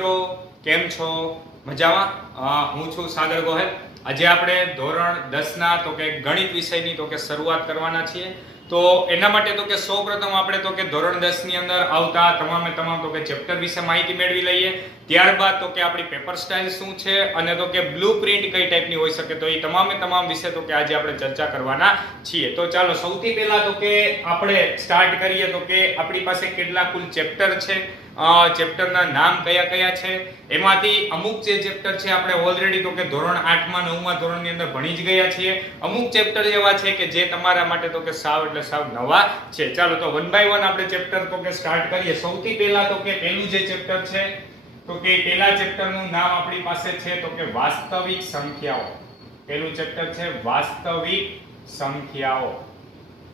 મિત્રો, કેમ છો? મજામાં? હું છું સાગર ગોહેલ. આજે આપણે ધોરણ 10 ના તો કે ગણિત વિષયની તો કે શરૂઆત કરવાના છીએ. તો એના માટે તો કે સૌપ્રથમ આપણે તો કે ધોરણ 10 ની અંદર આવતા તમામે તમામ તો કે ચેપ્ટર વિશે માહિતી મેળવી લઈએ. ત્યારબાદ તો કે આપણી પેપર સ્ટાઇલ શું છે અને તો કે બ્લુપ્રિન્ટ કઈ ટાઈપની હોઈ શકે, તો એ તમામે તમામ વિશે તો કે આજે આપણે ચર્ચા કરવાના છીએ. તો ચાલો સૌથી પહેલા તો કે આપણે સ્ટાર્ટ કરીએ તો કે આપણી પાસે કેટલા કુલ ચેપ્ટર છે, ચેપ્ટરના નામ કયા કયા છે. એમાંથી અમુક જે ચેપ્ટર છે આપણે ઓલરેડી તો કે ધોરણ 8 માં 9 માં ધોરણની અંદર ભણી જ ગયા છીએ. અમુક ચેપ્ટર એવા છે કે જે તમારા માટે તો કે સાવ એટલે સાવ નવા છે. ચાલો તો વન બાય વન આપણે ચેપ્ટર તો કે સ્ટાર્ટ કરીએ. સૌથી પહેલા તો કે પહેલું જે ચેપ્ટર છે તો કે પહેલા ચેપ્ટરનું નામ આપણી પાસે છે તો કે વાસ્તવિક સંખ્યાઓ. પહેલું ચેપ્ટર છે વાસ્તવિક સંખ્યાઓ.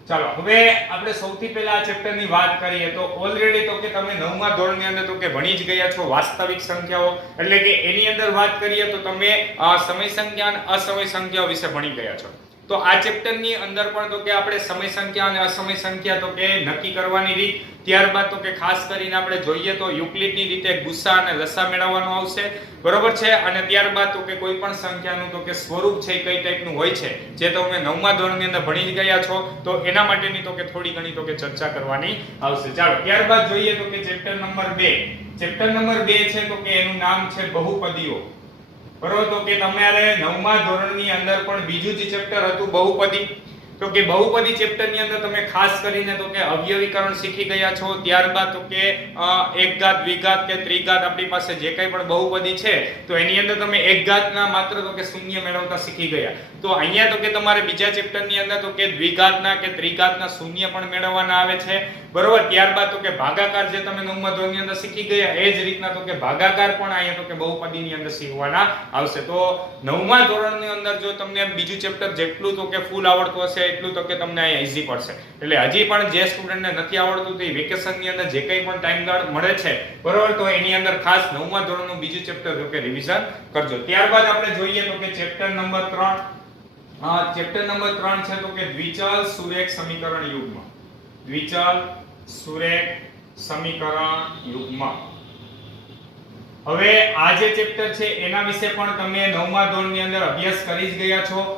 ચાલો હવે આપણે સૌથી પહેલા આ ચેપ્ટરની વાત કરીએ તો ઓલરેડી તો કે તમે 9મા ધોરણની અંદર તો કે ભણી જ ગયા છો વાસ્તવિક સંખ્યાઓ, એટલે કે એની અંદર વાત કરીએ તો તમે સમય સંખ્યા અને અસમય સંખ્યાઓ વિશે ભણી ગયા છો. તો આ ચેપ્ટરની અંદર પણ તો કે આપણે સમય સંખ્યા અને અસમય સંખ્યા તો કે નક્કી કરવાની રીત, ત્યારબાદ તો કે ખાસ કરીને આપણે જોઈએ તો યુક્લિડની રીતે ગુસા અને લસા મેળવવાનો આવશે, બરોબર છે. અને ત્યારબાદ તો કે કોઈ પણ સંખ્યાનું તો કે સ્વરૂપ છે કઈ ટાઈપનું હોય છે જે તમે 9મા ધોરણની અંદર ભણી જ ગયા છો, તો એના માટેની તો કે થોડી ઘણી તો કે ચર્ચા કરવાની આવશે. ચાલો ત્યારબાદ જોઈએ તો કે ચેપ્ટર નંબર 2. ચેપ્ટર નંબર 2 છે તો કે એનું નામ છે બહુપદીઓ. બરોબર, તો કે તમારે 9મા ધોરણની અંદર પણ બીજું જ ચેપ્ટર હતું બહુપદી. તો કે બહુપદી ચેપ્ટરની અંદર તમે ખાસ કરીને તો કે અવયવીકરણ શીખી ગયા છો. ત્યારબાદ તો કે એકઘાત, દ્વિઘાત કે ત્રિઘાત આપણી પાસે જે કંઈ પણ બહુપદી છે તો એની અંદર તમે એકઘાતના માત્ર તો કે શૂન્ય મેળવતા શીખી ગયા. તો અહીંયા તો કે તમારે બીજા ચેપ્ટરની અંદર તો કે દ્વિઘાતના કે ત્રિઘાતના શૂન્ય પણ મેળવવાના આવે છે, બરોબર. ત્યારબાદ તો કે ભાગાકાર જે તમે 9મા ધોરણની અંદર શીખી ગયા એ જ રીતના તો કે ભાગાકાર પણ અહીંયા તો કે બહુપદીની અંદર શીખવાના આવશે. તો 9મા ધોરણની અંદર જો તમને બીજું ચેપ્ટર જેટલું તો કે ફૂલ આવડતું હશે એટલું તો કે તમને અહીંયા ઈઝી પડશે. એટલે હજી પણ જે સ્ટુડન્ટને નથી આવડતું તે વેકેશનની અંદર જે કંઈ પણ ટાઈમ ગાર્ડ મળે છે, બરોબર, તો એની અંદર ખાસ 9મા ધોરણનું બીજું ચેપ્ટર તો કે રિવિઝન કરજો. ત્યારબાદ આપણે જોઈએ તો કે ચેપ્ટર નંબર 3. ચેપ્ટર નંબર 3 છે તો કે દ્વિચલ સુરેખ સમીકરણ યુગ્મ. દ્વિચલ સુરેખ સમીકરણ યુગ્મ. હવે આ જે ચેપ્ટર છે એના વિશે પણ તમે 9મા ધોરણની અંદર અભ્યાસ કરી જ ગયા છો.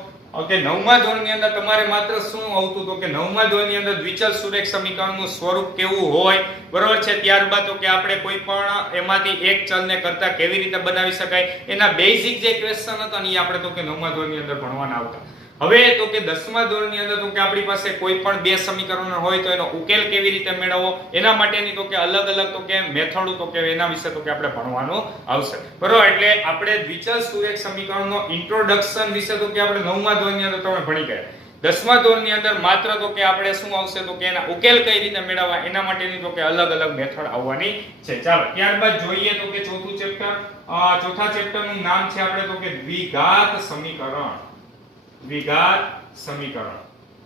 ઓકે, 9મા ધોરણની અંદર તમારે માત્ર શું આવતું તો કે 9મા ધોરણની અંદર દ્વિચલ સુરેખ સમીકરણનું સ્વરૂપ કેવું હોય, બરોબર છે. ત્યારબાદ તો કે આપણે કોઈ પણ એમાંથી એક ચલને કરતા કેવી રીતે બનાવી શકાય એના બેઝિક જે ક્વેશ્ચન હતા ને એ આપણે તો કે 9મા ધોરણની અંદર ભણવાના આવતા. હવે તો કે 10મા ધોરણની અંદર તો કે આપણી પાસે કોઈ પણ બે સમીકરણો હોય તો એનો ઉકેલ કેવી રીતે મેળવવો એના માટેની તો કે અલગ અલગ તો કે મેથડ તો કે એના વિશે તો કે આપણે ભણવાનું આવશે, બરોબર. એટલે આપણે દ્વિચલ સુરેખ સમીકરણનો ઇન્ટ્રોડક્શન વિશે તો કે આપણે 9મા ધોરણની અંદર તમે ભણી ગયા. 10મા ધોરણની અંદર માત્ર તો કે આપણે શું આવશે તો કે એના ઉકેલ કઈ રીતે મેળવવા એના માટેની તો કે અલગ અલગ મેથડ આવવાની છે. ચાલો ત્યારબાદ જોઈએ તો કે ચોથું ચેપ્ટર. ચોથા ચેપ્ટરનું નામ છે આપણે તો કે દ્વિઘાત સમીકરણ. દ્વિઘાત સમીકરણ.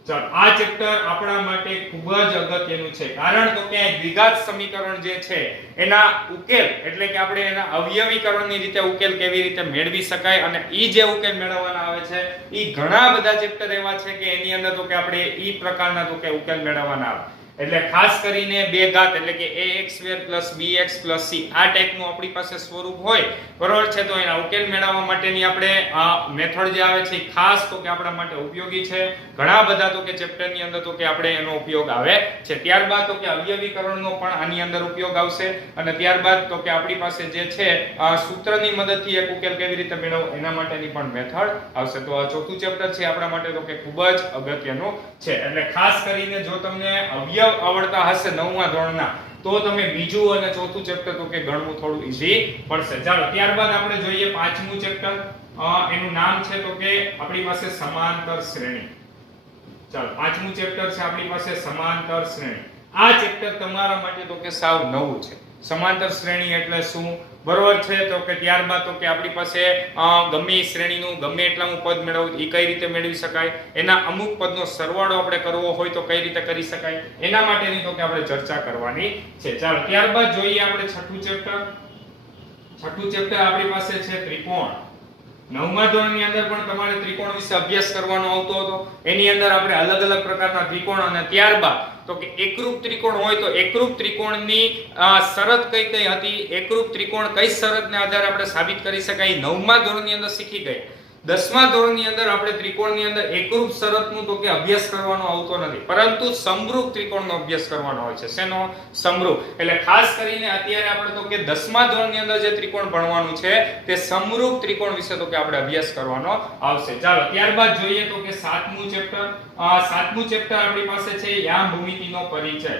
ચાલો આ ચેપ્ટર આપણા માટે ખૂબ જ અગત્યનું છે, કારણ તો કે દ્વિઘાત સમીકરણ જે છે એના ઉકેલ એટલે કે આપણે એના અવયવીકરણની રીતે ઉકેલ કેવી રીતે મેળવી શકાય અને ઈ જે ઉકેલ મેળવવાના આવે છે ઈ ઘણા બધા ચેપ્ટર એવા છે કે એની અંદર તો કે આપણે ઈ પ્રકારના તો કે ઉકેલ મેળવવાના આવે. એટલે ખાસ કરીને બે ઘાત એટલે કે ax² + bx + c આ ટાઈપનું આપણી પાસે સ્વરૂપ હોય, બરોબર છે, તો એના ઉકેલ મેળવવા માટેની આપણે મેથડ જે આવે છે ખાસ તો કે આપણા માટે ઉપયોગી છે. ઘણા બધા તો કે ચેપ્ટરની અંદર તો કે આપણે એનો ઉપયોગ આવે છે. ત્યારબાદ તો કે અવયવીકરણનો પણ આની અંદર ઉપયોગ આવશે અને ત્યારબાદ તો કે આપણી પાસે જે છે સૂત્રની મદદથી એક ઉકેલ કેવી રીતે મેળવવો એના માટેની પણ મેથડ આવશે. તો આ ચોથું ચેપ્ટર છે આપણા માટે તો કે ખૂબ જ અગત્યનું છે. એટલે ખાસ કરીને જો તમને અવયવ આવડતા હશે 9મા ધોરણના તો તમે બીજું અને ચોથું ચેપ્ટર તો કે ગણવું થોડું ઈઝી પડશે. ચાલો ત્યારબાદ આપણે જોઈએ 5મું ચેપ્ટર. એનું નામ છે તો કે આપણી પાસે સમાંતર શ્રેણી. ચાલો 5મું ચેપ્ટર છે આપણી પાસે સમાંતર શ્રેણી. આ ચેપ્ટર તમારા માટે તો કે સાવ નવું છે. સમાંતર શ્રેણી એટલે શું, બરોબર છે. તો કે ત્યારબાદ તો કે આપણી પાસે ગમે શ્રેણીનું ગમે એટલાનું પદ મેળવવું એ કઈ રીતે મેળવી શકાય, એના અમુક પદનો સરવાળો આપણે કરવો હોય તો કઈ રીતે કરી શકાય એના માટેની તો કે આપણે ચર્ચા કરવાની છે. ચાલો ત્યારબાદ જોઈએ આપણે છઠ્ઠું ચેપ્ટર. છઠ્ઠું ચેપ્ટર આપણી પાસે છે ત્રિકોણ. નવમા ધોરણની અંદર પણ તમારે ત્રિકોણ વિશે અભ્યાસ કરવાનો આવતો હતો. એની અંદર આપણે અલગ અલગ પ્રકારના ત્રિકોણ અને ત્યારબાદ તો કે એકરૂપ ત્રિકોણ હોય તો એકરૂપ ત્રિકોણની શરત કઈ કઈ હતી, એકરૂપ ત્રિકોણ કઈ શરતને આધારે આપણે સાબિત કરી શકાય, નવમા ધોરણની અંદર શીખી ગયા. 10મા ધોરણની અંદર આપણે ત્રિકોણની અંદર એકરૂપ શરતનું તો કે અભ્યાસ કરવાનો આવતો નથી, પરંતુ સમરૂપ ત્રિકોણનો અભ્યાસ કરવાનો હોય છે. શેનો? સમરૂપ. એટલે ખાસ કરીને અત્યારે આપણે તો કે 10મા ધોરણની અંદર જે ત્રિકોણ ભણવાનું છે તે સમરૂપ ત્રિકોણ વિશે તો કે આપણે અભ્યાસ કરવાનો આવશે. ચાલો ત્યારબાદ જોઈએ તો કે 7મું ચેપ્ટર. 7મું ચેપ્ટર આપણી પાસે છે યામ ભૂમિતિનો પરિચય.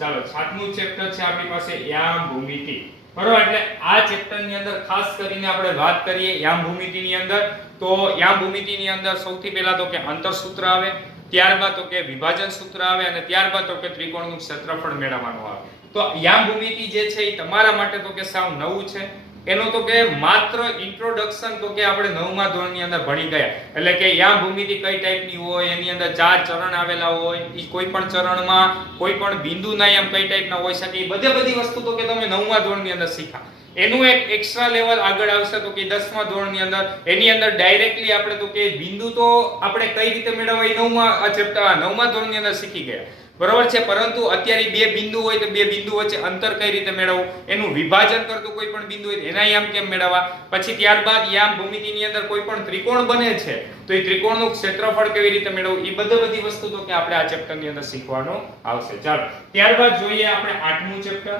ચાલો 7મું ચેપ્ટર છે આપણી પાસે યામ ભૂમિતિ. બરોબર, એટલે આ ચેપ્ટરની અંદર ખાસ કરીને આપણે વાત કરીએ યામ ભૂમિતિની અંદર, તો યામ ભૂમિતિની અંદર સૌથી પહેલા તો કે અંતર સૂત્ર આવે, ત્યારબાદ તો કે વિભાજન સૂત્ર આવે અને ત્યારબાદ તો કે ત્રિકોણનું ક્ષેત્રફળ મેળવવાનું આવે. તો યામ ભૂમિતિ જે છે એ તમારા માટે તો કે સાવ નવું છે. એનો તો કે માત્ર ઇન્ટ્રોડક્શન તો કે આપણે 9મા ધોરણની અંદર ભણી ગયા. એટલે કે યામ ભૂમિતિ કઈ ટાઈપની હોય, એની અંદર 4 ચરણ આવેલા હોય, એ કોઈ પણ ચરણમાં કોઈ પણ બિંદુના યામ કઈ ટાઈપના હોઈ શકે, એ બધી વસ્તુ તો કે તમે 9મા ધોરણની અંદર શીખા. એનું એક એક્સ્ટ્રા લેવલ આગળ આવશે તો કે 10મા ધોરણની અંદર. એની અંદર ડાયરેક્ટલી આપણે તો કે બિંદુ તો આપણે કઈ રીતે મેળવવા એ 9મા ધોરણની અંદર શીખી ગયા. બરોબર છે, પરંતુ અત્યારે બે બિંદુ હોય તો બે બિંદુ વચ્ચે અંતર કઈ રીતે મેળવવું, એનું વિભાજન કરતું કોઈ પણ બિંદુ હોય એના યામ કેમ મેળવવા, પછી ત્યારબાદ યામ ભૂમિતિની અંદર કોઈ પણ ત્રિકોણ બને છે તો એ ત્રિકોણનું ક્ષેત્રફળ કેવી રીતે મેળવવું, એ બધી વસ્તુ તો કે આપણે આ ચેપ્ટરની અંદર શીખવાનું આવશે. ચાલો ત્યારબાદ જોઈએ આપણે 8મું ચેપ્ટર.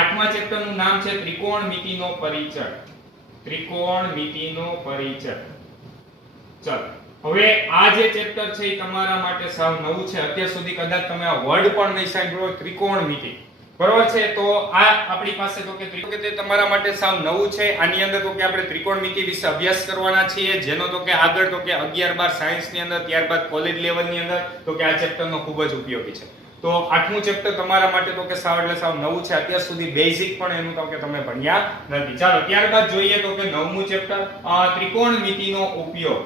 8મા ચેપ્ટરનું નામ છે ત્રિકોણમિતિનો પરિચય. ત્રિકોણમિતિનો પરિચય. ચાલો હવે આ જે ચેપ્ટર છે એ તમારા માટે સાવ નવું છે. અત્યાર સુધી કદાચ તમે આ વર્ડ પણ નહીં સાંભળ્યો, ત્રિકોણમિતિ. બરોબર છે, તો આ આપણી પાસે તો કે ત્રિકોણ તે તમારા માટે સાવ નવું છે. આની અંદર તો કે આપણે ત્રિકોણમિતિ વિશે અભ્યાસ કરવાના છીએ, જેનો તો કે આગળ તો કે 11-12 સાયન્સની અંદર, ત્યારબાદ કોલેજ લેવલની અંદર તો કે આ ચેપ્ટરનો ખૂબ જ ઉપયોગી છે. તો 8મું ચેપ્ટર તમારા માટે તો કે સાવ એટલે સાવ નવું છે. અત્યાર સુધી બેઝિક પણ એનું તો કે તમે ભણ્યા નથી. ચાલો ત્યારબાદ જોઈએ તો કે 9મું ચેપ્ટર ત્રિકોણમિતિનો ઉપયોગ.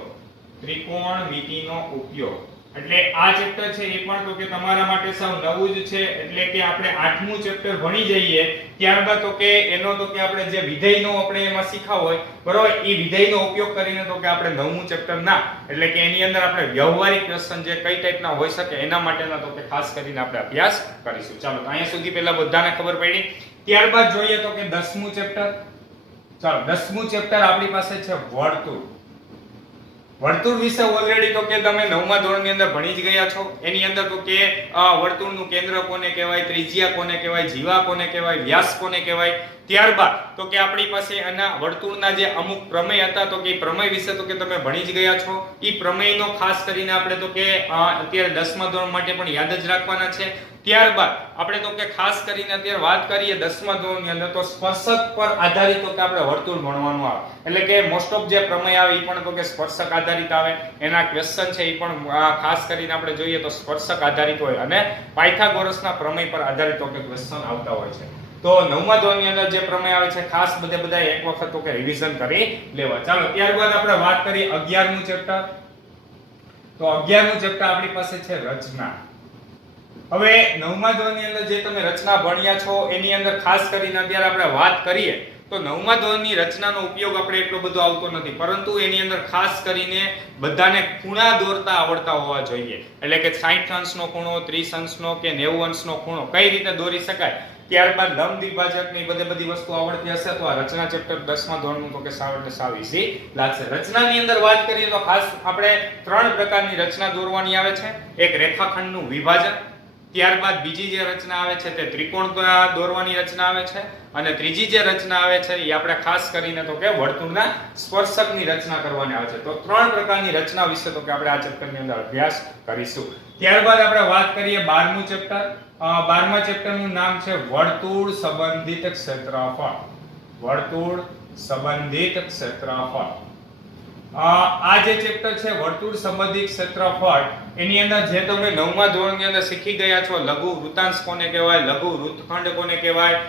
ત્રિકોણમિતિનો ઉપયોગ. એટલે આ ચેપ્ટર છે એ પણ તો કે તમારા માટે સાવ નવું જ છે. એટલે કે આપણે 8મું ચેપ્ટર ભણી જઈએ ત્યારબાદ તો કે એનો તો કે આપણે જે વિધેયનો આપણે એમાં શીખા હોય, બરોબર, એ વિધેયનો ઉપયોગ કરીને તો કે આપણે 9મું ચેપ્ટર ના, એટલે કે એની અંદર આપણે વ્યવહારિક ક્વેશ્ચન જે કઈ ટાઈપના હોઈ શકે એના માટેના તો કે ખાસ કરીને આપણે અભ્યાસ કરીશું. ચાલો તો અહીંયા સુધી પહેલા બધાને ખબર પડી. ત્યારબાદ જોઈએ તો કે 10મું ચેપ્ટર. ચાલો 10મું ચેપ્ટર આપણી પાસે છે વર્તુળ. વર્તુળ વિશે ઓલરેડી તો કે તમે 9મા ધોરણની અંદર ભણી જ ગયા છો. એની અંદર તો કે વર્તુળનું કેન્દ્ર કોને કહેવાય, ત્રિજ્યા કોને કહેવાય, જીવા કોને કહેવાય, વ્યાસ કોને કહેવાય. ત્યારબાદ તો કે આપણી પાસે આના વર્તુળના જે અમુક પ્રમેય હતા તો કે પ્રમેય વિશે તો કે તમે ભણી જ ગયા છો. ઈ પ્રમેયનો ખાસ કરીને આપણે તો કે અત્યારે 10મા ધોરણ માટે પણ યાદ જ રાખવાના છે. ત્યારબાદ આપણે તો કે ખાસ કરીને અત્યારે વાત કરીએ 10મા ધોરણની અંદર તો સ્પર્શક પર આધારિત તો કે આપણે વર્તુળ ભણવાનું આવે. એટલે કે મોસ્ટ ઓફ જે પ્રમેય આવે એ પણ તો કે સ્પર્શક આધારિત આવે. એના ક્વેશ્ચન છે એ પણ ખાસ કરીને આપણે જોઈએ તો સ્પર્શક આધારિત હોય અને પાયથાગોરસના પ્રમેય પર આધારિત તો કે ક્વેશ્ચન આવતા હોય છે. તો 9મા ધોરણની અંદર જે પ્રમેય આવે છે ખાસ બધા એક વખત તો કે રિવિઝન કરી લેવા. ચાલો ત્યારબાદ આપણે વાત કરીએ 11મું ચેપ્ટર. તો 11મું ચેપ્ટર આપણી પાસે છે રચના. હવે 9મા ધોરણની અંદર જે તમે રચના ભણ્યા છો એની અંદર ખાસ કરીને અત્યારે આપણે વાત કરીએ તો 9મા ધોરણની રચનાનો ઉપયોગ આપણે એટલો બધો આવતો નથી, પરંતુ એની અંદર ખાસ કરીને બધાને ખૂણા દોરતા આવડતા હોવા જોઈએ. એટલે કે 60 અંશનો ખૂણો, 30 અંશનો કે 90 અંશનો ખૂણો કઈ રીતે દોરી શકાય, ત્યારબાદ લંબ દ્વિભાજક ની બધી વસ્તુ આવડતી હશે તો આ રચના ચેપ્ટર 10મા ધોરણનું તો કે સાવ એટલે સાવ ઈઝી લાગશે. રચનાની અંદર વાત કરીએ તો ખાસ આપણે 3 પ્રકારની રચના દોરવાની આવે છે. એક રેખાખંડનું વિભાજન, ત્યારબાદ બીજી જે રચના આવે છે તે ત્રિકોણ દોરવાની રચના આવે છે અને ત્રીજી જે રચના આવે છે એ આપણે ખાસ કરીને તો કે વર્તુળના સ્પર્શકની રચના કરવાની આવે છે. તો 3 પ્રકારની રચના વિશે તો કે આપણે આ ચેપ્ટરની અંદર અભ્યાસ કરીશું. ત્યારબાદ આપણે વાત કરીએ 12મું ચેપ્ટર. 12મા ચેપ્ટરનું નામ છે વર્તુળ સંબંધિત ક્ષેત્રફળ. વર્તુળ સંબંધિત ક્ષેત્રફળ. આ જે ચેપ્ટર છે વર્તુળ સંબંધિત ક્ષેત્રફળ, એની અંદર જે તમે 9મા ધોરણની અંદર શીખી ગયા છો લઘુ વૃત્તાંશ કોને કહેવાય, લઘુ વૃત્તખંડ કોને કહેવાય,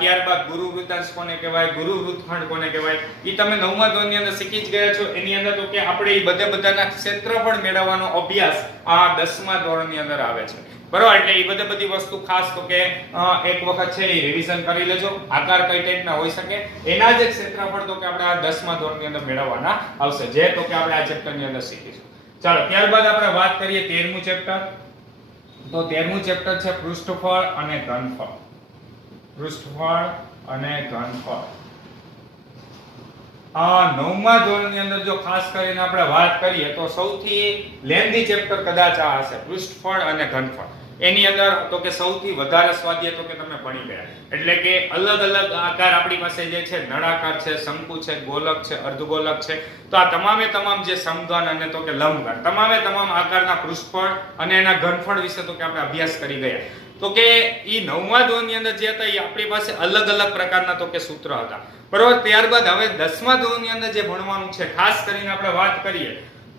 ત્યારબાદ ગુરુ વૃત્તાંશ કોને કહેવાય, ગુરુ વૃત્તખંડ કોને કહેવાય, એ તમે 9મા ધોરણની અંદર શીખી જ ગયા છો. એની અંદર તો કે આપણે એ બધાના ક્ષેત્રફળ મેળવવાનો અભ્યાસ આ 10મા ધોરણની અંદર આવે છે. બરોબર, એટલે એ બધી વસ્તુ ખાસ તો કે એક વખત છે એ રિવિઝન કરી લેજો. આકાર કઈ ટાઈપના હોઈ શકે એના જ ક્ષેત્રફળ તો કે આપણે આ 10મા ધોરણની અંદર મેળવવાના આવશે, જે તો કે આપણે આ ચેપ્ટરની અંદર શીખીશું. ચાલો ત્યારબાદ આપણે વાત કરીએ 13મું ચેપ્ટર. તો 13મું ચેપ્ટર છે પૃષ્ઠફળ અને ઘનફળ. પૃષ્ઠફળ અને ઘનફળ. આ 9મા ધોરણની અંદર જો ખાસ કરીને આપણે વાત કરીએ તો સૌથી લેન્ધી ચેપ્ટર કદાચ આ હશે, પૃષ્ઠફળ અને ઘનફળ. એની અંદર તો કે સૌથી વધારે સ્વાધ્યાય તો કે તમે ભણી ગયા, એટલે કે અલગ અલગ આકાર આપણી પાસે જે છે, નળાકાર છે, શંકુ છે, ગોલક છે, અર્ધગોલક છે, તો આ તમામે તમામ જે સમઘન અને તો કે લંબઘન તમામે તમામ આકારના પૃષ્ઠફળ અને એના ઘનફળ વિશે તો કે આપણે અભ્યાસ કરી ગયા. તો કે ઈ 9મા ધોરણની અંદર જે હતા એ આપણી પાસે અલગ અલગ પ્રકારના તો કે સૂત્ર હતા, બરોબર. ત્યારબાદ હવે 10મા ધોરણની અંદર જે ભણવાનું છે, ખાસ કરીને આપણે વાત કરીએ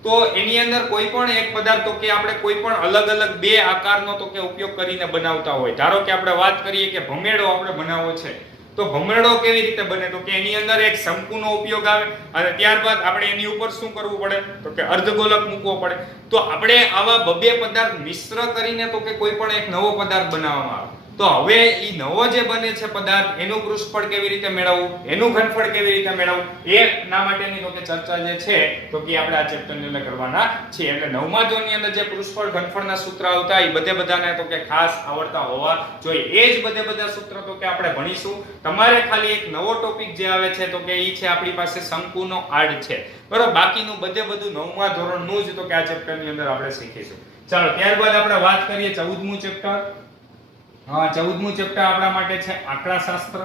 તો એની અંદર કોઈ પણ એક પદાર્થ તો કે આપણે કોઈ પણ અલગ અલગ બે આકારનો તો કે ઉપયોગ કરીને બનાવતા હોય. ધારો કે આપણે વાત કરીએ કે ભમેડો આપણે બનાવવો છે, તો ભમેડો કેવી રીતે બને? તો કે એની અંદર એક શંકુનો ઉપયોગ આવે અને ત્યારબાદ આપણે એની ઉપર શું કરવું પડે? તો કે અર્ધગોલક મૂકવો પડે. તો આપણે આવા બબે પદાર્થ મિશ્ર કરીને તો કે કોઈ પણ એક નવો પદાર્થ બનાવવામાં આવે. તો હવે ઈ નવો જે બને છે પદાર્થ, એનું પૃષ્ઠફળ કેવી રીતે મેળવવું, એનું ઘનફળ કેવી રીતે મેળવવું, એના માટેની તો કે ચર્ચા જે છે તો કે આપણે આ ચેપ્ટરની અંદર કરવાના છીએ. એટલે 9મા ધોરણની અંદર જે પૃષ્ઠફળ ઘનફળના સૂત્ર આવતા એ બધાને તો કે ખાસ આવડતા હોવા જોઈએ. એ જ બધા સૂત્ર તો કે આપણે ભણીશું. તમારે ખાલી એક નવો ટોપિક જે આવે છે તો કે ઈ છે આપણી પાસે શંકુનો આડ છે, બરોબર. બાકીનું બધું 9મા ધોરણનું જ તો કે આ ચેપ્ટરની અંદર આપણે શીખીશું. ચાલો ત્યારબાદ આપણે વાત કરીએ 14મું ચેપ્ટર. 14મું ચેપ્ટર આપણા માટે છે આંકડાશાસ્ત્ર,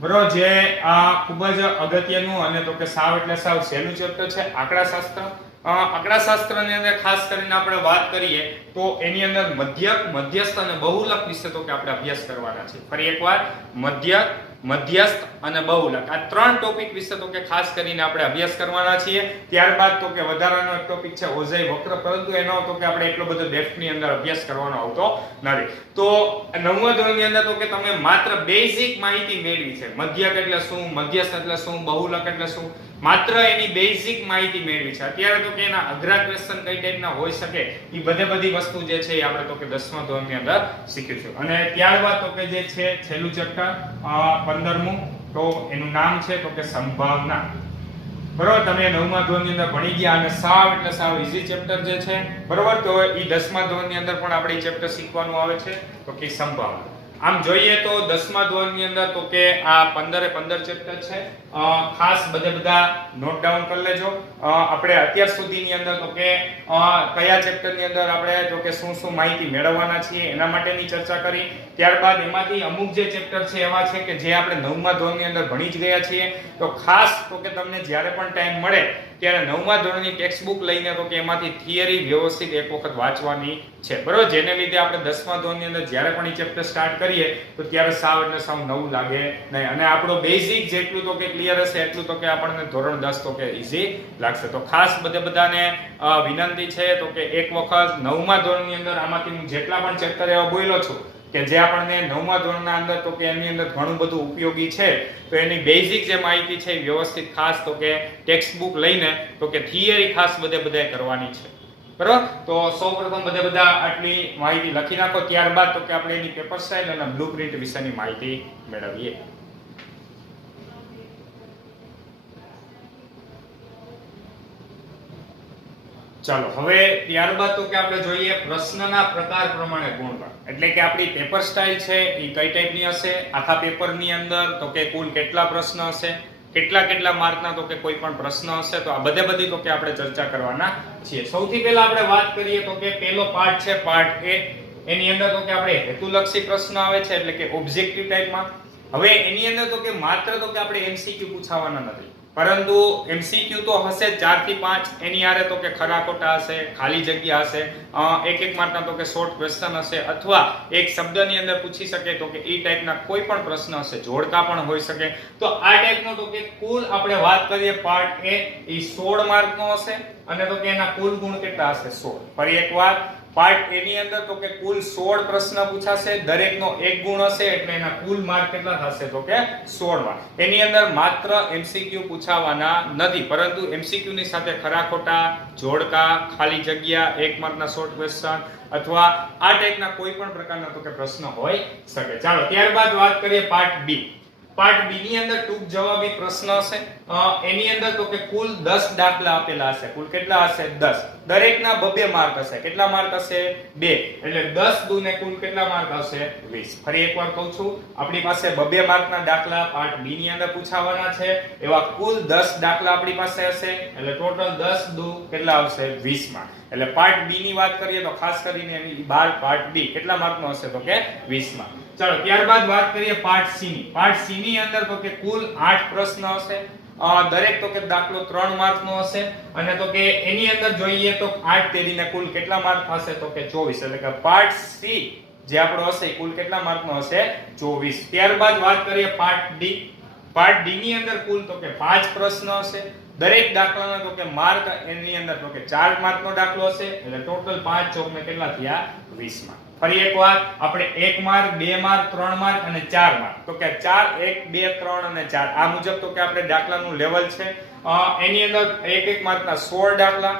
બરોબર. જે આ ખૂબ જ અગત્યનું અને તો કે સાવ એટલે સાવ સહેલું ચેપ્ટર છે આંકડાશાસ્ત્ર. આંકડાશાસ્ત્રની અંદર ખાસ કરીને આપણે વાત કરીએ તો એની અંદર મધ્યક, મધ્યસ્થ અને બહુલક વિશે તો કે આપણે અભ્યાસ કરવાના છે. ફરી એકવાર, મધ્યક, મધ્યસ્થ અને બહુલક, આ ત્રણ ટોપિક વિશે તો કે ખાસ કરીને આપણે અભ્યાસ કરવાના છીએ. ત્યારબાદ તો કે વધારાનો એક ટોપિક છે ઓઝાઈ વક્ર, પરંતુ એનો તો કે આપણે એટલો બધો ડેપ્થની અંદર અભ્યાસ કરવાનો આવતો નથી. તો 9મા ધોરણની અંદર તો કે તમે માત્ર બેઝિક માહિતી મેળવી છે. મધ્યક એટલે શું, મધ્યસ્થ એટલે શું, બહુલક એટલે શું, માત્ર એની બેઝિક માહિતી મેળવી છે. અત્યારે તો કે એના અઘરા ક્વેશ્ચન કઈ ટાઈપના હોઈ શકે એ બધી વસ્તુ જે છે એ આપણે તો કે 10મા ધોરણની અંદર શીખીશું. અને ત્યારબાદ તો કે જે છે છેલ્લું ચેપ્ટર 15મું, તો એનું નામ છે તો કે સંભાવના, બરોબર. તમે 9મા ધોરણની અંદર ભણી ગયા અને સાવ એટલે સાવ ઈઝી ચેપ્ટર જે છે, બરોબર. તો એ 10મા ધોરણની અંદર પણ આપણે એ ચેપ્ટર શીખવાનું આવે છે તો કે સંભાવના. આમ જોઈએ તો 10મા ધોરણની અંદર તો કે આ 15 ચેપ્ટર છે. ખાસ બધા નોટ ડાઉન કરી લેજો. આપણે અત્યાર સુધીની અંદર તો કે કયા ચેપ્ટરની અંદર આપણે તો કે શું માહિતી મેળવવાના છીએ એના માટેની ચર્ચા કરી. ત્યારબાદ એમાંથી અમુક જે ચેપ્ટર છે એવા છે કે જે આપણે 9મા ધોરણની અંદર ભણી જ ગયા છીએ. તો ખાસ તો કે તમને જ્યારે પણ ટાઈમ મળે ત્યારે 9મા ધોરણની ટેક્સ્ટ બુક લઈને તો કે એમાંથી થિયરી વ્યવસ્થિત એક વખત વાંચવાની છે, બરોબર. જેને લીધે આપણે 10મા ધોરણની અંદર જ્યારે પણ એ ચેપ્ટર સ્ટાર્ટ કરીએ તો ત્યારે સાવ એટલે સાવ નવું લાગે નહીં, અને આપણો બેઝિક જેટલું તો કે ક્લિયર હશે એટલું તો કે આપણને ધોરણ 10 તો કે ઈઝી લાગશે. તો ખાસ બધાને વિનંતી છે તો કે એક વખત 9મા ધોરણની અંદર આમાંથી હું જેટલા પણ ચેપ્ટર એવા બોલ્યો છું કે જે આપણને 9મા ધોરણના અંદર તો કે એની અંદર ઘણું બધું ઉપયોગી છે, તો એની બેઝિક જે માહિતી છે એ વ્યવસ્થિત ખાસ તો કે ટેક્સ્ટ બુક લઈને તો કે થિયરી ખાસ બધાએ કરવાની છે, બરાબર. તો સૌપ્રથમ બધા આટલી માહિતી લખી નાખો. ત્યારબાદ તો કે આપણે એની પેપર સ્ટાઇલ અને બ્લુપ્રિન્ટ વિશેની માહિતી મેળવીએ. ચાલો હવે ત્યારબાદ તો કે આપણે જોઈએ પ્રશ્નના પ્રકાર પ્રમાણે ગુણગાન, એટલે કે આપણી પેપર સ્ટાઇલ છે એ કઈ ટાઈપની હશે, આખા પેપરની અંદર તો કે કુલ કેટલા પ્રશ્ન હશે, કેટલા માર્કના તો કે કોઈ પણ પ્રશ્ન હશે, તો આ બધી તો કે આપણે ચર્ચા કરવાના છીએ. સૌથી પહેલા આપણે વાત કરીએ તો કે પહેલો પાર્ટ છે પાર્ટ A. એની અંદર તો કે આપણે હેતુલક્ષી પ્રશ્ન આવે છે, એટલે કે ઓબ્જેક્ટિવ ટાઈપમાં. હવે એની અંદર તો કે માત્ર તો કે આપણે MCQ પૂછાવાના નથી, પરંતુ MCQ તો હશે 4 થી 5. એની આરે તો કે ખરા ખોટા હશે, ખાલી જગ્યા હશે, એક માર્કના તો કે શોર્ટ ક્વેશ્ચન હશે, અથવા એક શબ્દની અંદર પૂછી શકે તો કે એ ટાઈપના કોઈ પણ પ્રશ્ન હશે, જોડકા પણ હોઈ શકે. તો આ ટાઈપનો તો કે કુલ આપણે વાત કરીએ પાર્ટ A એ 16 માર્કનો હશે, અને તો કે એના કુલ ગુણ કેટલા હશે 16. ફરી એકવાર પાર્ટ એ ની અંદર તો કે કુલ 16 પ્રશ્ન પૂછાશે, દરેકનો 1 ગુણ હશે એટલે એના કુલ માર્ક કેટલા થશે તો કે 16 માર્ક. એની અંદર માત્ર એમસીક્યુ પૂછાવાના નથી, પરંતુ એમસીક્યુ ની સાથે ખરા ખોટા, જોડકા, ખાલી જગ્યા, 1 માર્કના શોર્ટ ક્વેશ્ચન અથવા આ ટાઈપના કોઈ પણ પ્રકારના તો કે પ્રશ્ન હોઈ શકે. ચાલો ત્યારબાદ વાત કરીએ પાર્ટ બી. પાર્ટ બી ની અંદર ટૂંક જવાબી પ્રશ્ન હશે. એની અંદર તો કે કુલ 10 દાખલા આપેલા હશે. કુલ કેટલા હશે? 10. દરેકના 2 માર્ક હશે. કેટલા માર્ક હશે? 2. એટલે 10 દુ ને કુલ કેટલા માર્ક હશે? 20. ફરી એકવાર કહું છું, આપણી પાસે 2 માર્કના દાખલા પાર્ટ બી ની અંદર પૂછાવાના છે. એવા કુલ 10 દાખલા આપણી પાસે હશે. એટલે ટોટલ 10 દુ કેટલા આવશે? 20 માર્ક. એટલે પાર્ટ બી ની વાત કરીએ તો ખાસ કરીને એની 12 પાર્ટ બી કેટલા માર્કનો હશે તો કે 20 માર્ક. ચાલો ત્યારબાદ વાત કરીએ પાર્ટ સી ની. પાર્ટ સી ની અંદર તો કે કુલ 8 પ્રશ્ન હશે. દરેક તો કે દાખલો 3 માર્કનો હશે અને તો કે એની અંદર જોઈએ તો 8 તેરીને કુલ કેટલા માર્ક થશે તો કે 24. એટલે કે પાર્ટ સી જે આપણો હશે કુલ કેટલા માર્કનો હશે? 24. ત્યારબાદ વાત કરીએ પાર્ટ ડી. પાર્ટ ડી ની અંદર કુલ તો કે 5 પ્રશ્ન હશે. દરેક દાખલાના તો કે માર્ક એની અંદર તો કે 4 માર્કનો દાખલો હશે. એટલે ટોટલ 5 ચોક ને કેટલા થયા? 20 માર્ક. ફરી એકવાર આપણે 1 માર્ક, 2 માર્ક, 3 માર્ક અને 4 માર્ક તો કે 4 1 2 3 અને 4 આ મુજબ તો કે આપણે દાખલાનું લેવલ છે. એની અંદર 1 માર્કના 16 દાખલા,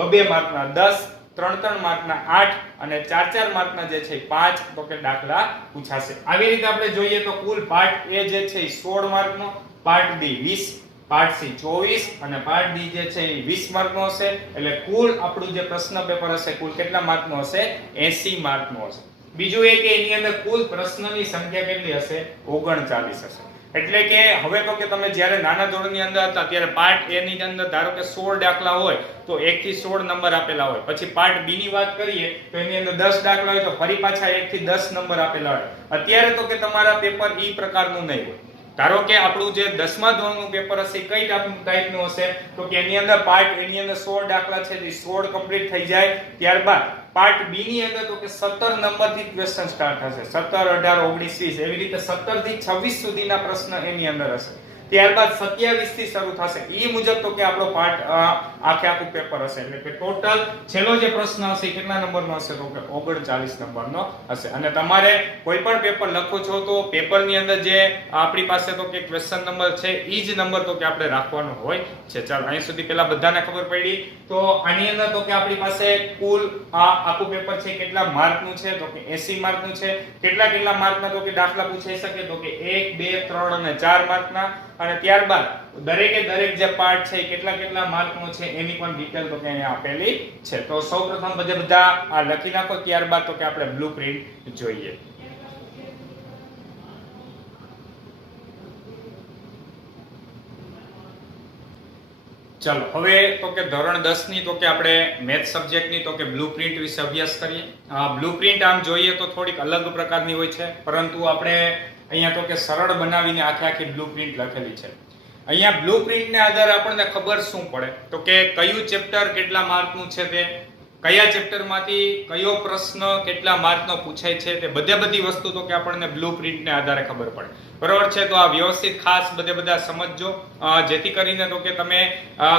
2 માર્કના 10, 3 માર્કના 8 અને 4 માર્કના જે છે 5 તો કે દાખલા પૂછાશે. આવી રીતે આપણે જોઈએ તો કુલ પાર્ટ એ જે છે 16 માર્કનો, પાર્ટ બી 20, પાર્ટ સી 24 અને પાર્ટ ડી જે છે એ 20 માર્કનો હશે. એટલે કુલ આપણું જે પ્રશ્ન પેપર હશે કુલ કેટલા માર્કનો હશે? 80 માર્કનો હશે. બીજું એ કે એની અંદર કુલ પ્રશ્નની સંખ્યા કેટલી હશે? 39 હશે. એટલે કે હવે તો કે તમે જ્યારે નાના ધોરણની અંદર હતા ત્યારે પાર્ટ એ ની અંદર ધારો કે 16 દાખલા હોય તો 1 થી 16 નંબર આપેલા હોય. પછી પાર્ટ બી ની વાત કરીએ તો એની અંદર 10 દાખલા હોય તો ફરી પાછા 1 થી 10 નંબર આપેલા હોય. અત્યારે તો કે તમારા પેપર ઈ પ્રકારનું નહીં હોય. ધારો કે આપણું જે 10મા ધોરણનું પેપર હશે કઈ ટાઈપનું હશે તો કે એની અંદર પાર્ટ એ ની અંદર 16 દાખલા છે જે 16 કમ્પ્લીટ થઈ જાય. ત્યારબાદ પાર્ટ બી ની અંદર તો કે 17 નંબરથી ક્વેશ્ચન સ્ટાર્ટ થશે. 17 18 19 20 એવી રીતે 17 થી 26 સુધીના પ્રશ્ન એની અંદર હશે. ત્યારબાદ 27 થી શરૂ થશે. ઈ મુજબ તો કે આપણો પાર્ટ આખે આખું પેપર હશે. એટલે કે ટોટલ છેલ્લો જે પ્રશ્ન હશે કેટલા નંબરનો હશે તો કે 39 નંબરનો હશે. અને તમારે કોઈ પણ પેપર લખો છો તો પેપરની અંદર જે આપણી પાસે તો કે ક્વેશ્ચન નંબર છે ઈ જ નંબર તો કે આપણે રાખવાનો હોય છે. ચાલો અહીં સુધી પેલા બધાને ખબર પડી. તો આની અંદર તો કે આપણી પાસે કુલ આ આખું પેપર છે કેટલા માર્કનું છે તો કે 80 માર્કનું છે. કેટલા માર્કના તો કે દાખલા પૂછાઈ શકે તો કે 1 2 3 અને 4 માર્કના. અને ત્યારબાદ દરેકે દરેક જે પાર્ટ છે કેટલા માર્કનો છે એની પણ ડિટેલ તો કે અહીંયા આપેલી છે. તો સૌપ્રથમ બધા આ લખી નાખો. ત્યારબાદ તો કે આપણે બ્લુપ્રિન્ટ જોઈએ. ચાલો હવે તો કે ધોરણ 10 ની તો કે આપણે મેથ સબ્જેક્ટની તો કે બ્લુપ્રિન્ટ વિશે અભ્યાસ કરીએ. બ્લુપ્રિન્ટ આમ જોઈએ તો થોડીક અલગ પ્રકારની હોય છે, પરંતુ આપણે અહીંયા તો કે સરળ બનાવીને આખી બ્લુપ્રિન્ટ લખેલી છે. અહીંયા બ્લુપ્રિન્ટને આધારે આપણને ખબર શું પડે તો કે કયું ચેપ્ટર કેટલા માર્કનું છે, તે કયા ચેપ્ટરમાંથી કયો પ્રશ્ન કેટલા માર્કનો પૂછાય છે, તે બધી વસ્તુ તો કે આપણને બ્લુપ્રિન્ટને આધારે ખબર પડે. બરોબર છે? તો આ વ્યવસ્થિત ખાસ બધા સમજજો, જેથી કરીને તો કે તમે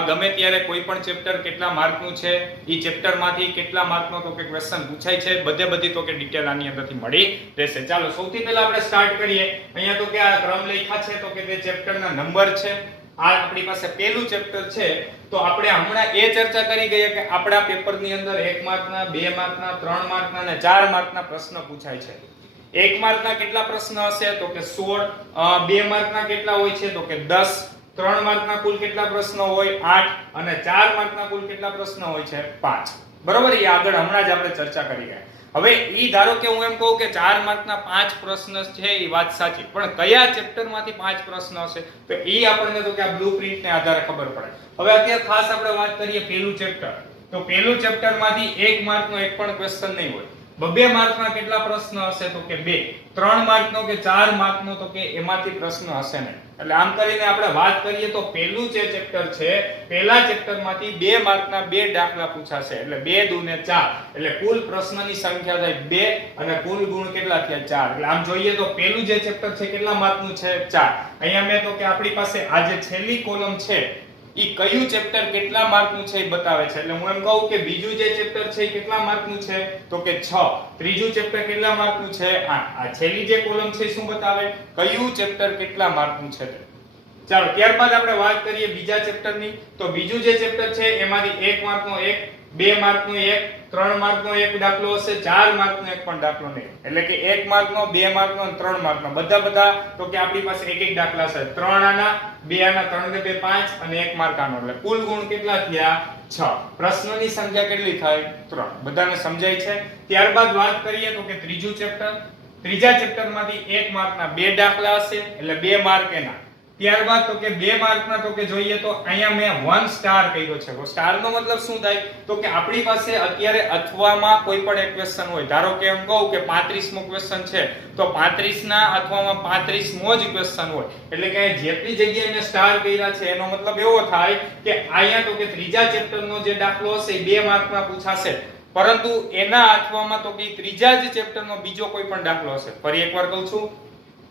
ગમે ત્યારે કોઈ પણ ચેપ્ટર કેટલા માર્કનું છે, ઈ ચેપ્ટરમાંથી કેટલા માર્કનો તો કે ક્વેશ્ચન પૂછાય છે, બધી તો કે ડિટેલ આની અંદરથી મળી રહેશે. ચાલો સૌથી પહેલા આપણે સ્ટાર્ટ કરીએ. અહીંયા તો કે આ ક્રમ લખ્યા છે તો કે તે ચેપ્ટરના નંબર છે. આ આપણી પાસે પહેલું ચેપ્ટર છે. તો આપણે હમણાં એ ચર્ચા કરી ગયા કે આપણા પેપરની અંદર 1 માર્કના, 2 માર્કના, 3 માર્કના અને 4 માર્કના પ્રશ્ન પૂછાય છે. 1 માર્કના કેટલા પ્રશ્ન હશે તો કે 16, 2 માર્કના કેટલા હોય છે તો કે 10, 3 માર્કના કુલ કેટલા પ્રશ્નો હોય 8 અને 4 માર્કના કુલ કેટલા પ્રશ્નો હોય છે 5. બરોબર? એ આગળ હમણાં જ આપણે ચર્ચા કરી ગયા. હવે ઈ ધારો કે હું એમ કહું કે 4 માર્કના 5 પ્રશ્ન છે, એ વાત સાચી, પણ કયા ચેપ્ટરમાંથી 5 પ્રશ્ન હશે તો ઈ આપણને તો કે આ બ્લુપ્રિન્ટને આધારે ખબર પડે. હવે અત્યારે ખાસ આપણે વાત કરીએ પહેલું ચેપ્ટર. તો પહેલું ચેપ્ટરમાંથી 1 માર્કનો એક પણ ક્વેશ્ચન નહીં હોય. 2 માર્કના કેટલા પ્રશ્ન હશે તો કે 2, 3 માર્કનો કે 4 માર્કનો તો કે એમાંથી પ્રશ્ન હશે નહીં. એટલે આમ કરીને આપણે વાત કરીએ તો પહેલું જે ચેપ્ટર છે, પહેલા ચેપ્ટરમાંથી 2 માર્કના 2 દાખલા પૂછાશે. એટલે 2 દુ ને 4, એટલે કુલ પ્રશ્નની સંખ્યા થાય 2 અને કુલ ગુણ કેટલા થયા 4. એટલે આમ જોઈએ તો પહેલું જે ચેપ્ટર છે કેટલા માર્કનું છે 4. અહીંયા મેં તો કે આપણી પાસે આ જે છેલ્લી કોલમ છે ઈ કયું ચેપ્ટર કેટલા માર્કનું છે એ બતાવે છે. એટલે હું એમ કહું કે બીજું જે ચેપ્ટર છે એ કેટલા માર્કનું છે તો કે 6. ત્રીજું ચેપ્ટર કેટલા માર્કનું છે 8. આ છેલ્લી જે કોલમ છે શું બતાવે કયું ચેપ્ટર કેટલા માર્કનું છે તે. ચાલો ત્યારબાદ આપણે વાત કરીએ બીજા ચેપ્ટરની. તો બીજું જે ચેપ્ટર છે એમાંથી 1 માર્કનો 1, 2 માર્કનો 1, 3 માર્કનો એક દાખલો હશે, 4 માર્કનો એક પણ દાખલો નહીં. એટલે કે 1 માર્કનો, 2 માર્કનો અને 3 માર્કનો બધા તો કે આપણી પાસે એક એક દાખલા છે. 3 આના, 2 આના, 3 ને 2 5 અને 1 માર્ક આનો. એટલે કુલ ગુણ કેટલા થયા 6. પ્રશ્નની સંખ્યા કેટલી થાય 3. બધાને સમજાય છે. ત્યારબાદ વાત કરીએ તો કે ત્રીજું ચેપ્ટર. ત્રીજા ચેપ્ટરમાંથી 1 માર્કના 2 દાખલા હશે એટલે 2 માર્ક એના. ત્યારબાદ તો કે 2 માર્કના તો કે જોઈએ તો અહીંયા મેં 1 સ્ટાર કર્યો છે. તો સ્ટાર નો મતલબ શું થાય તો કે આપણી પાસે અત્યારે અથવામાં કોઈ પણ એક ક્વેશ્ચન હોય, ધારો કે એમ કહું કે 35મો ક્વેશ્ચન છે તો 35 ના અથવામાં 35મો જ ક્વેશ્ચન હોય એટલે કે જેટલી જગ્યાએ મેં સ્ટાર કર્યા છે એનો મતલબ એવો થાય કે અહીંયા તો કે ત્રીજા ચેપ્ટરનો જે દાખલો હશે એ 2 માર્કમાં પૂછાશે, પરંતુ એના અથવામાં તો કે ત્રીજા જ ચેપ્ટરનો બીજો કોઈ પણ દાખલો હશે. ફરી એકવાર કહું છું,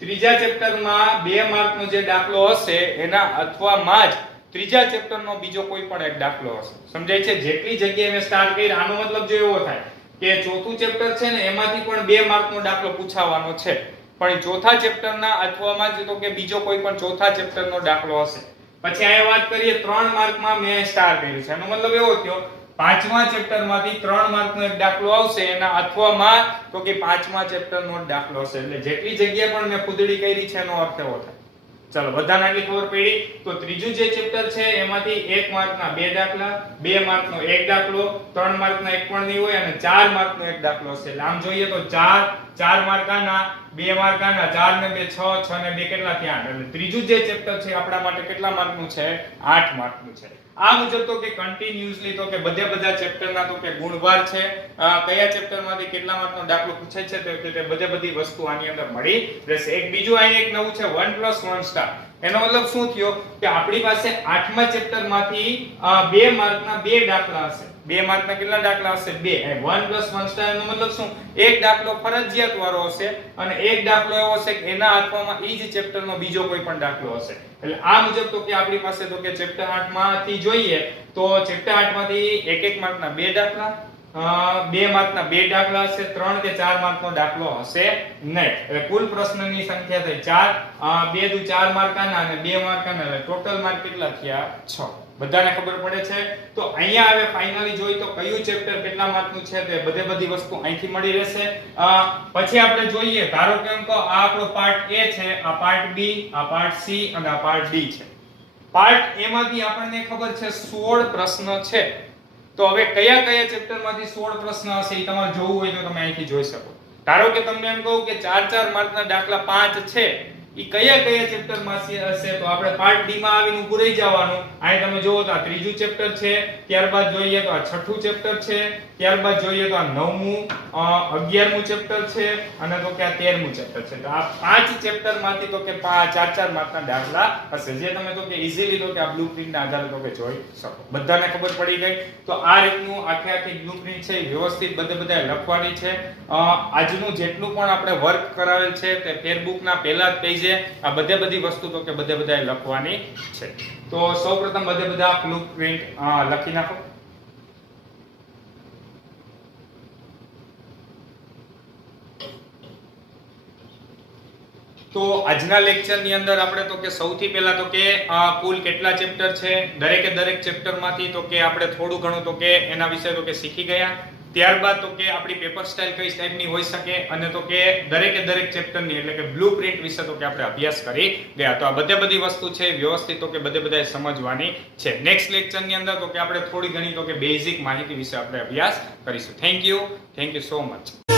ત્રીજા ચેપ્ટરમાં 2 માર્કનો જે દાખલો હશે એના અથવામાં જ ત્રીજા ચેપ્ટરનો બીજો કોઈ પણ એક દાખલો હશે. સમજાય છે? જેટલી જગ્યાએ મેં સ્ટાર કરી આનો મતલબ જો એવો થાય કે ચોથું ચેપ્ટર છે ને એમાંથી પણ 2 માર્કનો દાખલો પૂછાવાનો છે, પણ ચોથા ચેપ્ટરના અથવામાં જ તો કે બીજો કોઈ પણ ચોથા ચેપ્ટરનો દાખલો હશે. પછી અહીંયા વાત કરીએ 3 માર્કમાં મેં સ્ટાર કર્યું છે. એનો મતલબ એવો થયો 5મા ચેપ્ટરમાંથી 3 માર્કનો એક દાખલો આવશે એના અથવામાં તો કે 5મા ચેપ્ટરનો દાખલો હશે. એટલે જેટલી જગ્યાએ પણ મેં ફૂદડી કરી છે એનો અર્થ એવો થાય. ચલો બધાને આટલી ખબર પડી. તો ત્રીજું જે ચેપ્ટર છે એમાંથી 1 માર્કના 2 દાખલા, 2 માર્કનો એક દાખલો, 3 માર્કનો એક પણ નહીં હોય અને 4 માર્કનો એક દાખલો હશે. એટલે આમ જોઈએ તો 4 માર્ક આના, 2 માર્ક આના, 4 ને 2 6, 6 ને 2 કેટલા થયા 8. એટલે ત્રીજું જે ચેપ્ટર છે આપણા માટે કેટલા માર્કનું છે 8 માર્કનું છે. આ મુજબ તો કે કન્ટિન્યુઅસલી તો કે બધા ચેપ્ટરના તો કે ગુણભાર છે, કયા ચેપ્ટરમાંથી કેટલા માર્કનો દાખલો પૂછાય છે તે બધી વસ્તુ આની અંદર મળી રહેશે. એક બીજું અહીં એક નવું છે 1+1 સ્ટાર. એનો મતલબ શું થયો કે આપણી પાસે 8મા ચેપ્ટરમાંથી 2 માર્કના 2 દાખલા હશે. 2 માર્કના કેટલા દાખલા હશે 2. 1+1 સ્ટાર નો મતલબ શું એક દાખલો ફરજિયાત વાળો હશે અને એક દાખલો એવો હશે કે એના અથવામાં ઈ જ ચેપ્ટરનો બીજો કોઈ પણ દાખલો હશે. એટલે આ મુજબ તો કે આપણી પાસે તો કે ચેપ્ટર 8 માંથી જોઈએ તો ચેપ્ટર 8 માંથી 1 માર્કના 2 દાખલા, 2 માર્કના 2 દાખલા હશે, 3 કે 4 માર્કનો દાખલો હશે નહીં. એટલે કુલ પ્રશ્નની સંખ્યા થઈ 4, 2 દુ 4 માર્કના અને 2 માર્કના, એટલે ટોટલ માર્ક કેટલા થયા 6. બધાને ખબર પડે છે. તો અહીંયા હવે ફાઇનલી જોઈ તો કયું ચેપ્ટર કેટલા માર્કનું છે તે બધી વસ્તુ અહીંથી મળી રહેશે. પછી આપણે જોઈએ ધારો કે એમ કહો આ આપણો પાર્ટ A છે, આ પાર્ટ B, આ પાર્ટ C અને આ પાર્ટ D છે. પાર્ટ A માંથી આપણને ખબર છે 16 પ્રશ્ન છે. તો હવે કયા ચેપ્ટરમાંથી 16 પ્રશ્ન હશે એ તમારે જોવું હોય તો તમે અહીંથી જોઈ શકો. ધારો કે તમને એમ કહું કે 4 માર્કના દાખલા 5 છે, ઈ કયા ચેપ્ટરમાં હશે તો આપણે પાર્ટ ડી માં આવીને ઊભું રહી જવાનું. અહીં તમે જોવો તો આ ત્રીજું ચેપ્ટર છે, ત્યારબાદ જોઈએ તો આ છઠ્ઠું ચેપ્ટર છે, ત્યારબાદ જોઈએ તો આ 9મું, 11મું ચેપ્ટર છે અને તો કે આ 13મું ચેપ્ટર છે. તો આ 5 ચેપ્ટરમાંથી તો કે 4 માર્કના દાખલા હશે જે તમે તો કે ઈઝીલી તો કે આ બ્લુપ્રિન્ટના આધારે તો કે જોઈ શકો. બધાને ખબર પડી ગઈ. તો આ રીતનું આખી બ્લુપ્રિન્ટ છે વ્યવસ્થિત બધાએ લખવાની છે. આજનું જેટલું પણ આપણે વર્ક કરાવેલ છે તે ફેરબુકના પહેલા જ પેજે આ બધી વસ્તુ તો કે બધાએ લખવાની છે. તો સૌપ્રથમ બધા બ્લુપ્રિન્ટ લખી નાખો. તો આજના લેક્ચરની અંદર આપણે તો કે સૌથી પહેલા તો કે કુલ કેટલા ચેપ્ટર છે, દરેક ચેપ્ટરમાંથી તો કે આપણે થોડું ઘણું તો કે એના વિશે તો કે શીખી ગયા. ત્યારબાદ તો કે આપણી પેપર સ્ટાઇલ કઈ ટાઈપની હોઈ શકે અને તો કે દરેક ચેપ્ટરની એટલે કે બ્લુપ્રિન્ટ વિશે તો કે આપણે અભ્યાસ કરી ગયા. તો આ બધી વસ્તુ છે વ્યવસ્થિત તો કે બધાએ સમજવાની છે. નેક્સ્ટ લેક્ચરની અંદર તો કે આપણે થોડી ઘણી તો કે બેઝિક માહિતી વિશે આપણે અભ્યાસ કરીશું. Thank you so much.